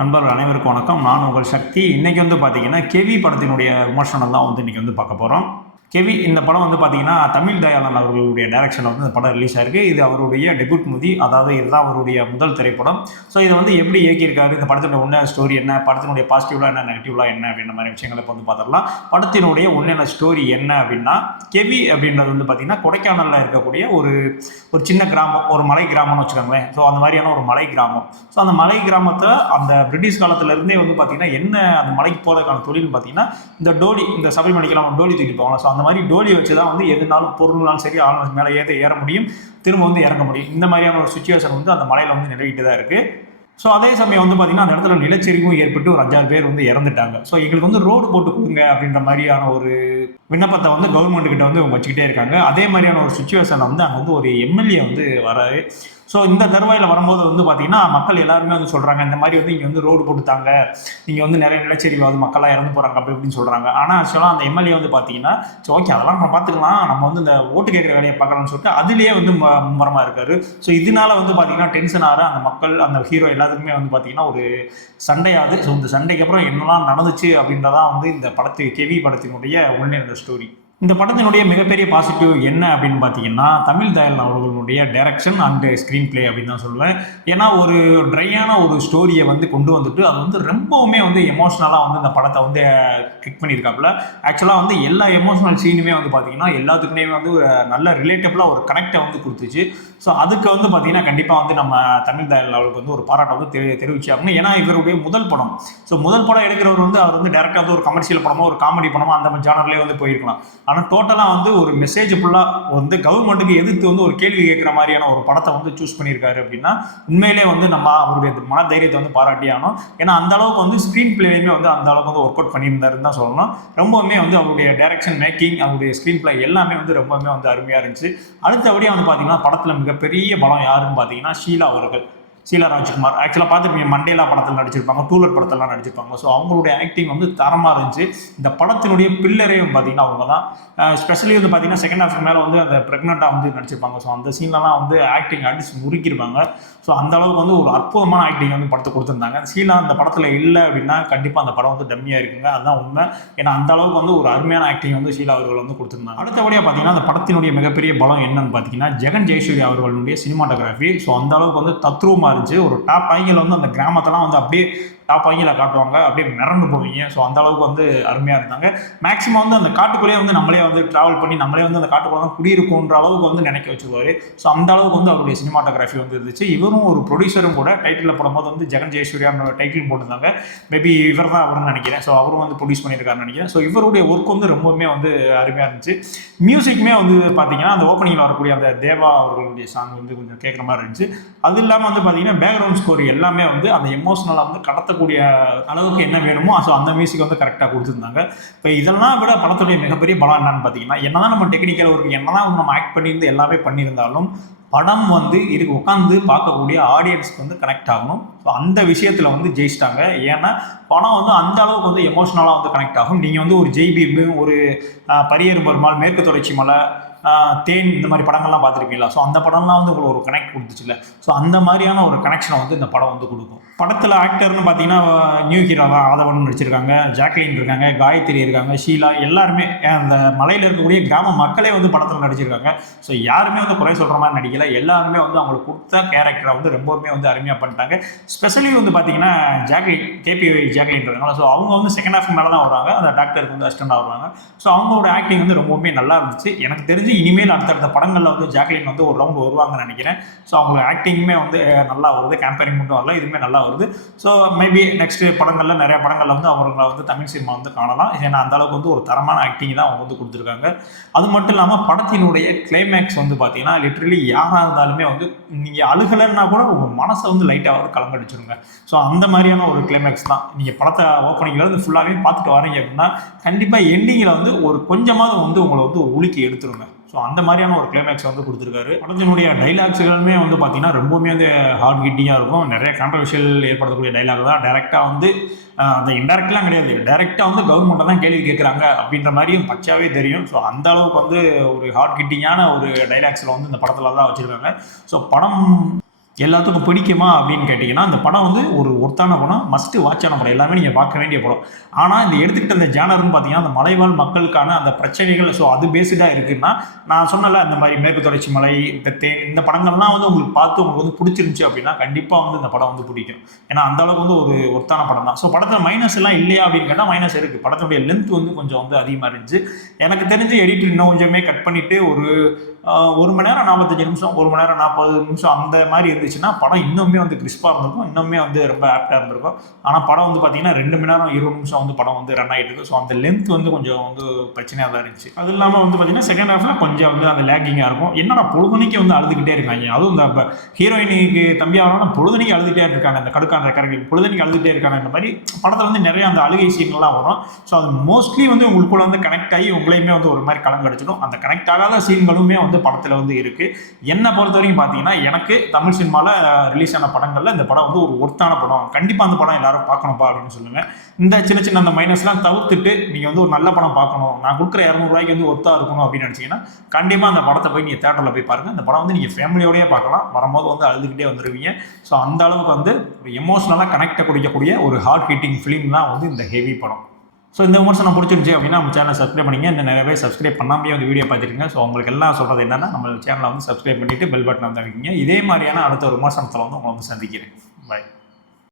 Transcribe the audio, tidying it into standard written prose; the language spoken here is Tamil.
நண்பர்கள் அனைவருக்கும் வணக்கம். நான் உங்கள் சக்தி. இன்னைக்கு பார்த்தீங்கன்னா, கெவி படத்தினுடைய விமர்சனம் தான் இன்னைக்கு பார்க்க போறோம். கெவி இந்த படம் பார்த்தீங்கன்னா, தமிழ் தயாளன் அவர்களுடைய டைரக்ஷன்ல இந்த படம் ரிலீஸ் ஆயிருக்கு. இது அவருடைய டெபியூட் மூவி. அதாவது இதுதான் அவருடைய முதல் திரைப்படம். ஸோ இதை எப்படி இயக்கியிருக்காரு, இந்த படத்தினுடைய உண்மையான ஸ்டோரி என்ன, படத்தினுடைய பாசிட்டிவ்லாம் என்ன, நெகட்டிவ்லாம் என்ன அப்படின்ற மாதிரி விஷயங்களை பார்த்துடலாம். படத்தினுடைய உண்மையான ஸ்டோரி என்ன அப்படின்னா, கெவி அப்படின்றது பார்த்தீங்கன்னா, கொடைக்கானலில் இருக்கக்கூடிய ஒரு சின்ன கிராமம், ஒரு மலை கிராமம்னு வச்சுக்கோங்களேன். ஸோ அந்த மாதிரியான ஒரு மலை கிராமம். ஸோ அந்த மலை கிராமத்தை அந்த பிரிட்டிஷ் காலத்திலேருந்தே பார்த்தீங்கன்னா, என்ன அந்த மலைக்கு போகிறதுக்கான தொழில்னு பார்த்தீங்கன்னா, இந்த டோலி, இந்த சபரிமலைக்கெல்லாம் டோலி தூக்கிட்டு போவாங்க. ஸோ அந்த மாதிரி டோலி வச்சு தான் எதுனாலும் பொருள்னாலும் சரி ஆளுநர் மேலே ஏற முடியும், திரும்ப இறங்க முடியும். இந்த மாதிரியான ஒரு சுச்சுவேஷன் அந்த மலையில் நிலவிட்டு தான் இருக்குது. ஸோ அதே சமயம் பார்த்தீங்கன்னா, அந்த இடத்துல நிலச்சரிவும் ஏற்பட்டு ஒரு 5-6 பேர் இறந்துட்டாங்க. ஸோ எங்களுக்கு ரோடு போட்டு கொடுங்க அப்படின்ற மாதிரியான ஒரு விண்ணப்பத்தை கவர்மெண்ட் கிட்ட அவங்க வச்சுக்கிட்டே இருக்காங்க. அதே மாதிரியான ஒரு சுச்சுவேஷன் அங்கே ஒரு எம்எல்ஏ வராரு. ஸோ இந்த தருவாயில் வரும்போது பார்த்தீங்கன்னா, மக்கள் எல்லாருமே சொல்கிறாங்க, இந்த மாதிரி இங்கே ரோடு போட்டுத்தாங்க, இங்கே நிறைய நிலச்சரிவாவது மக்கள்லாம் இறந்து போகிறாங்க அப்படி இப்படின்னு சொல்கிறாங்க. ஆனால் ஆக்சுவலாக அந்த எம்எல்ஏ பார்த்தீங்கன்னா, சரி ஓகே அதெல்லாம் நம்ம பார்த்துக்கலாம், நம்ம இந்த ஓட்டு கேட்குற வேலையை பார்க்கலாம்னு சொல்லிட்டு அதுலேயே மும்முரமாக இருக்காரு. ஸோ இதனால பார்த்தீங்கன்னா டென்ஷன் ஆகிற அந்த மக்கள், அந்த ஹீரோ எல்லாத்துக்குமே பார்த்தீங்கன்னா ஒரு சண்டையாகுது. ஸோ இந்த சண்டைக்கு அப்புறம் என்னெல்லாம் நடந்துச்சு அப்படின்றதான் இந்த கெவி படத்தினுடைய உள்நேர்ந்த ஸ்டோரி. இந்த படத்தினுடைய மிகப்பெரிய பாசிட்டிவ் என்ன அப்படின்னு பார்த்தீங்கன்னா, தமிழ் தயாளன் அவர்களுடைய டைரக்ஷன் அண்ட் ஸ்க்ரீன் பிளே அப்படின்னு தான் சொல்லுவேன். ஏன்னா ஒரு ட்ரையான ஒரு ஸ்டோரியை கொண்டு வந்துட்டு அது ரொம்பவுமே எமோஷ்னலாக இந்த படத்தை கிளிக் பண்ணியிருக்காப்புல. ஆக்சுவலாக எல்லா எமோஷனல் சீனுமே பார்த்தீங்கன்னா எல்லாத்துக்குமே நல்ல ரிலேட்டபிளாக ஒரு கனெக்டை கொடுத்துச்சு. ஸோ அதுக்கு பார்த்தீங்கன்னா கண்டிப்பாக நம்ம தமிழ் தயாளன் அவர்களுக்கு ஒரு பாராட்டை தெரிவிச்சாங்க. ஏன்னா இவருடைய முதல் படம். ஸோ முதல் படம் எடுக்கிறவர் அவர் டேரெக்டாக ஒரு கமர்ஷியல் படமோ ஒரு காமெடி படமோ அந்த ஜானர்லேயே போயிருக்கலாம். ஆனால் டோட்டலாக ஒரு மெசேஜ் ஃபுல்லாக கவர்மெண்ட்டுக்கு எதிர்த்து ஒரு கேள்வி கேட்குற மாதிரியான ஒரு படத்தை சூஸ் பண்ணியிருக்காரு அப்படின்னா உண்மையிலே நம்ம அவருடைய மன தைரியத்தை பாராட்டியானோம். ஏன்னா அந்த அளவுக்கு ஸ்க்ரீன் பிளேயுமே அந்த அளவுக்கு ஒர்க் அவுட் பண்ணியிருந்தாருன்னு தான் சொல்லணும். ரொம்பவுமே அவருடைய டைரக்ஷன் மேக்கிங், அவருடைய ஸ்க்ரீன் பிளே எல்லாமே ரொம்பவுமே அருமையாக இருந்துச்சு. அடுத்தபடியாக பார்த்தீங்கன்னா, படத்தில் மிகப்பெரிய பலம் யாருன்னு பார்த்தீங்கன்னா ஷீலா அவர்கள், ஷீலா ராஜ்குமார். ஆக்சுவலாக பார்த்துருப்பீங்க, மண்டேலா படத்தில் நடிச்சிருப்பாங்க, டூலர் படத்திலாம் நடிச்சிருப்பாங்க. ஸோ அவங்களுடைய ஆக்டிங் தரமாக இருந்துச்சு. இந்த படத்தினுடைய பில்லரையும் பார்த்தீங்கன்னா அவங்க தான். ஸ்பெஷலி பார்த்தீங்கன்னா செகண்ட் ஹாஃப் மேலே அந்த ப்ரெக்னெண்ட்டாக நடிச்சிருப்பாங்க. ஸோ அந்த சீன்லாம் ஆக்டிங் அடிச்சு முறுக்கிருப்பாங்க. ஸோ அந்த அளவுக்கு ஒரு அற்புதமான ஆக்டிங் படத்தை கொடுத்துருந்தாங்க. ஷீலா அந்த படத்தில் இல்லை அப்படின்னா கண்டிப்பாக அந்த படம் டம்மியாக இருக்குங்க. அதுதான் உண்மை. ஏன்னா அந்த அளவுக்கு ஒரு அருமையான ஆக்டிங் ஷீலா அவர்கள் கொடுத்துருந்தாங்க. அடுத்தபடியாக பார்த்தீங்கன்னா, அந்த படத்தினுடைய மிகப்பெரிய பலம் என்னன்னு பார்த்தீங்கன்னா, ஜெகன் ஜெயசூரி அவர்களுடைய சினிமாட்டோகிராஃபி. ஸோ அந்த அளவுக்கு தத்ரூபமாக இருந்துச்சு. ஒரு டாப் ஆங்கிள் அந்த கிராமத்தெல்லாம் அப்படியே டாப் ஆங்கில் காட்டுவாங்க, அப்படியே மிரண்டு போவீங்க. ஸோ அந்த அளவுக்கு அருமையாக இருந்தாங்க. மேக்ஸிமம் அந்த காட்டுக்குள்ளேயே நம்மளே ட்ராவல் பண்ணி நம்மளே அந்த காட்டுக்குள்ள தான் குடியிருக்குன்ற அளவுக்கு நினைக்க வச்சுருவாரு. ஸோ அந்த அளவுக்கு அவருடைய சினிமாட்டோகிராஃபி இருந்துச்சு. இவரும் ஒரு ப்ரொடியூசரும் கூட. டைட்டில் போடும்போது ஜெகன் ஜெயசூரியான டைட்டில் போட்டிருந்தாங்க. மேபி இவர் தான் அவருன்னு நினைக்கிறேன். ஸோ அவரும் ப்ரொடியூஸ் பண்ணியிருக்காருன்னு நினைக்கிறேன். ஸோ இவருடைய ஒர்க் ரொம்பவுமே அருமையாக இருந்துச்சு. மியூசிக்குமே பார்த்தீங்கன்னா, அந்த ஓப்பனிங்கில் வரக்கூடிய அந்த தேவா அவர்களுடைய சாங் கொஞ்சம் கேட்குற மாதிரி இருந்துச்சு. அது இல்லாமல் பார்த்தீங்கன்னா, பேக்ரவுண்ட் ஸ்கோர் எல்லாமே அந்த எமோஷனலாக கடத்தக்கூடிய அளவுக்கு என்ன வேணுமோ ஸோ அந்த மியூசிக் கரெக்டாக கொடுத்துருந்தாங்க. இப்போ இதெல்லாம் விட படத்துடைய மிகப்பெரிய பலம் என்னன்னு பார்த்தீங்கன்னா, என்னதான் நம்ம டெக்னிக்கல் ஒர்க் என்னதான் நம்ம ஆக்ட் பண்ணியிருந்து எல்லாமே பண்ணியிருந்தாலும் படம் உட்காந்து பார்க்கக்கூடிய ஆடியன்ஸ்க்கு கனெக்ட் ஆகணும். ஸோ அந்த விஷயத்தில் ஜெயிச்சிட்டாங்க. ஏன்னா படம் அந்த அளவுக்கு எமோஷ்னலாக கனெக்ட் ஆகும். நீங்கள் ஒரு ஜெய்பீம், ஒரு பரியேறும் பெருமாள், மேற்கு தொடர்ச்சி மலை, தேன், இந்த மாதிரி படங்கள்லாம் பார்த்துருக்கீங்களா? ஸோ அந்த படம்லாம் உங்களுக்கு ஒரு கனெக்ட் கொடுத்துச்சுல. ஸோ அந்த மாதிரியான ஒரு கனெக்ஷனை இந்த படம் கொடுக்கும். படத்தில் ஆக்டர்னு பார்த்தீங்கன்னா, நியூ ஹீரோ தான் ஆதவன் நடிச்சிருக்காங்க, ஜாக்லின் இருக்காங்க, காயத்ரி இருக்காங்க, ஷீலா, எல்லாருமே அந்த மலையில் இருக்கக்கூடிய கிராம மக்களே படத்தில் நடிச்சிருக்காங்க. ஸோ யாருமே குறை சொல்கிற மாதிரி நடிக்கல. எல்லாருமே அவங்களுக்கு கொடுத்த கேரக்டரை ரொம்பவுமே அருமையாக பண்ணிட்டாங்க. ஸ்பெஷலி பார்த்தீங்கன்னா, கேபி ஜாக்லின் இருக்காங்க. ஸோ அவங்க செகண்ட் ஹாஃப் மேலே தான் வருவாங்க. அந்த டாக்டருக்கு அசிஸ்டண்டாக வருவாங்க. ஸோ அவங்களோட ஆக்டிங் ரொம்பவுமே நல்லா இருந்துச்சு. எனக்கு தெரிஞ்சு இனிமேல் அடுத்தடுத்த படங்களில் ஜாக்லின் ஒரு ரவுண்ட் வருவாங்கன்னு நினைக்கிறேன். ஸோ அவங்க ஆக்டிங்குமே நல்லா வருது. கேம்பரிங் மட்டும் வரல, இதுவுமே நல்லா வருது. ஸோ மேபி நெக்ஸ்ட் படங்களில் நிறைய படங்களில் அவங்களை தமிழ் சினிமா காணலாம். ஏன்னா அந்த அளவுக்கு ஒரு தரமான ஆக்டிங் தான் அவங்க கொடுத்துருக்காங்க. அது மட்டும் இல்லாமல் படத்தினுடைய கிளைமேக்ஸ் பார்த்தீங்கன்னா, லிட்ரலி யாராக இருந்தாலுமே நீங்கள் அழுகலைன்னா கூட உங்கள் மனசை லைட்டாக கலங்கடிச்சிருங்க. ஸோ அந்த மாதிரியான ஒரு கிளைமேக்ஸ் தான். நீங்கள் படத்தை ஓப்பனிங்கில் ஃபுல்லாகவே பார்த்துட்டு வரீங்க அப்படின்னா கண்டிப்பாக எண்டிங்கில் ஒரு கொஞ்சமாவது உங்களை உலுக்கி எடுத்துருங்க. ஸோ அந்த மாதிரியான ஒரு கிளைமேக்ஸ் கொடுத்துருக்காரு. படத்தினுடைய டைலாக்ஸுகளுமே பார்த்தீங்கன்னா ரொம்பவுமே ஹார்ட் ஹிட்டிங்காக இருக்கும். நிறைய கான்ட்ரவர்ஷியல் ஏற்படுத்தக்கூடிய டைலாக் தான். டேரெக்டாக அந்த இன்டெரக்ட்லாம் கிடையாது, டேரெக்டாக கவர்மெண்ட்டை தான் கேள்வி கேட்குறாங்க அப்படின்ற மாதிரியும் பச்சாவே தெரியும். ஸோ அந்த அளவுக்கு ஒரு ஹார்ட் ஹிட்டிங்கான ஒரு டைலாக்ஸில் இந்த படத்தில் தான் வச்சுருக்காங்க. ஸோ படம் எல்லாத்துக்கும் பிடிக்குமா அப்படின்னு கேட்டிங்கன்னா, அந்த படம் வந்து ஒரு ஒர்த்தான படம், மஸ்ட் வாட்சான படம். எல்லாமே நீங்க பார்க்க வேண்டிய படம். ஆனா, இந்த எடுத்துக்கிட்ட அந்த ஜானர்ன்னு பார்த்தீங்கன்னா, அந்த மலைவாழ் மக்களுக்கான அந்த பிரச்சனைகள் ஸோ அது பேஸ்டா இருக்குன்னா, நான் சொன்னேன்ல இந்த மாரி மேற்கு தொடர்ச்சி மலை, இந்த தேன் இந்த படங்கள்லாம் வந்து உங்களுக்கு பார்த்து உங்களுக்கு வந்து பிடிச்சிருந்துச்சு அப்படின்னா, கண்டிப்பா வந்து இந்த படம் வந்து பிடிக்கும். ஏன்னா, அந்த அளவுக்கு வந்து ஒரு ஒர்த்தான படம் தான். ஸோ படத்துல மைனஸ் எல்லாம் இல்லையா அப்படின்னு கேட்டா, மைனஸ் இருக்கு. படத்துடைய லென்த் வந்து கொஞ்சம் வந்து அதிகமா இருந்துச்சு. எனக்கு தெரிஞ்சு எடிட்டர் இன்னும் கொஞ்சமே கட் பண்ணிட்டு ஒரு 1 மணி நேரம் 45 நிமிஷம், 1 மணி நேரம் 40 நிமிஷம் அந்த மாரி இருந்துச்சுன்னா, படம் இன்னுமே வந்து கிறிஸ்பா இருந்திருக்கும். இன்னுமே வந்து ரொம்ப ஆப்ட்டா இருந்திருக்கும். ஆனா படம் வந்து பார்த்தீங்கன்னா, 2 மணி நேரம் 20 நிமிஷம் வந்து படம் வந்து ரன் ஆயிட்டு இருக்கு. ஸோ அந்த லென்த் வந்து கொஞ்சம் வந்து பிரச்சனையா தான் இருந்துச்சு. அது இல்லாம வந்து பார்த்தீங்கன்னா, செகண்ட் ஹாஃப்ல கொஞ்சம் வந்து அந்த லேக்கிங்கா இருக்கும். என்னடா பொழுதன்னைக்கு வந்து அழுதுகிட்டே இருக்காங்க. அதுவும் இந்த ஹீரோயினுக்கு தம்பி ஆகணும்னா பொழுதன்னைக்கு அழுதுகிட்டே இருக்காங்க. அந்த கடுக்கான கேரக்டர் பொழுதன்னைக்கு அழுதுகிட்டே இருக்காங்க. இந்த மாரி படத்துல வந்து நிறைய அந்த அழுகை சீன்கள்லாம் வரும். ஸோ அது மோஸ்ட்லி வந்து உங்களுக்குள்ள வந்து கனெக்ட் ஆகி உங்களையுமே வந்து ஒரு மாதிரி கலங்கடிச்சிடும். அந்த கனெக்ட் ஆகாத சீன்களுமே வந்து படத்துல வந்து இருக்கு. என்னை பொறுத்த வரைக்கும் பார்த்தீங்கன்னா, எனக்கு தமிழ் சினிமாவில் ரிலீஸ் ஆன படங்கள்ல இந்த படம் வந்து ஒரு ஒர்த்தான படம். கண்டிப்பாக அந்த படம் எல்லாரும் பார்க்கணும்ப்பா அப்படின்னு சொல்லுவேன். இந்த சின்ன சின்ன அந்த மைனஸ்லாம் தவிர்த்துட்டு நீங்கள் வந்து ஒரு நல்ல படம் பார்க்கணும், நான் கொடுக்குற 200 வந்து ஒர்த்தா இருக்கணும் அப்படின்னு நினச்சிங்கன்னா, கண்டிப்பாக அந்த படத்தை போய் நீங்கள் தேட்டரில் போய் பாருங்கள். இந்த படம் வந்து நீங்கள் ஃபேமிலியோடய பார்க்கலாம். வரும்போது வந்து அழுதுகிட்டே வந்துடுவீங்க. ஸோ அந்த அளவுக்கு வந்து ஒரு எமோஷனலாக கனெக்டை கொடுக்கக்கூடிய ஒரு ஹார்ட் ஹிட்டிங் ஃபிலிம் தான் வந்து இந்த ஹெவி படம். ஸோ இந்த விமர்சனம் பிடிச்சிருந்துச்சி அப்படின்னா நம்ம சேனலை சப்ஸ்கிரைப் பண்ணிங்க. இன்னும் நிறைய பேர் சப்ஸ்கிரைப் பண்ணாமே வந்து வீடியோ பார்த்துருக்கீங்க. ஸோ உங்களுக்கு எல்லாம் சொல்கிறது என்னன்னா, நம்ம சேனலை வந்து சப்ஸ்கிரைப் பண்ணிவிட்டு பெல் பட்டன் வந்து அமைக்கிங்க. இதே மாதிரியான அடுத்த ஒரு விமர்சனத்தில் வந்து உங்களை வந்து சந்திக்கிறேன். பாய்.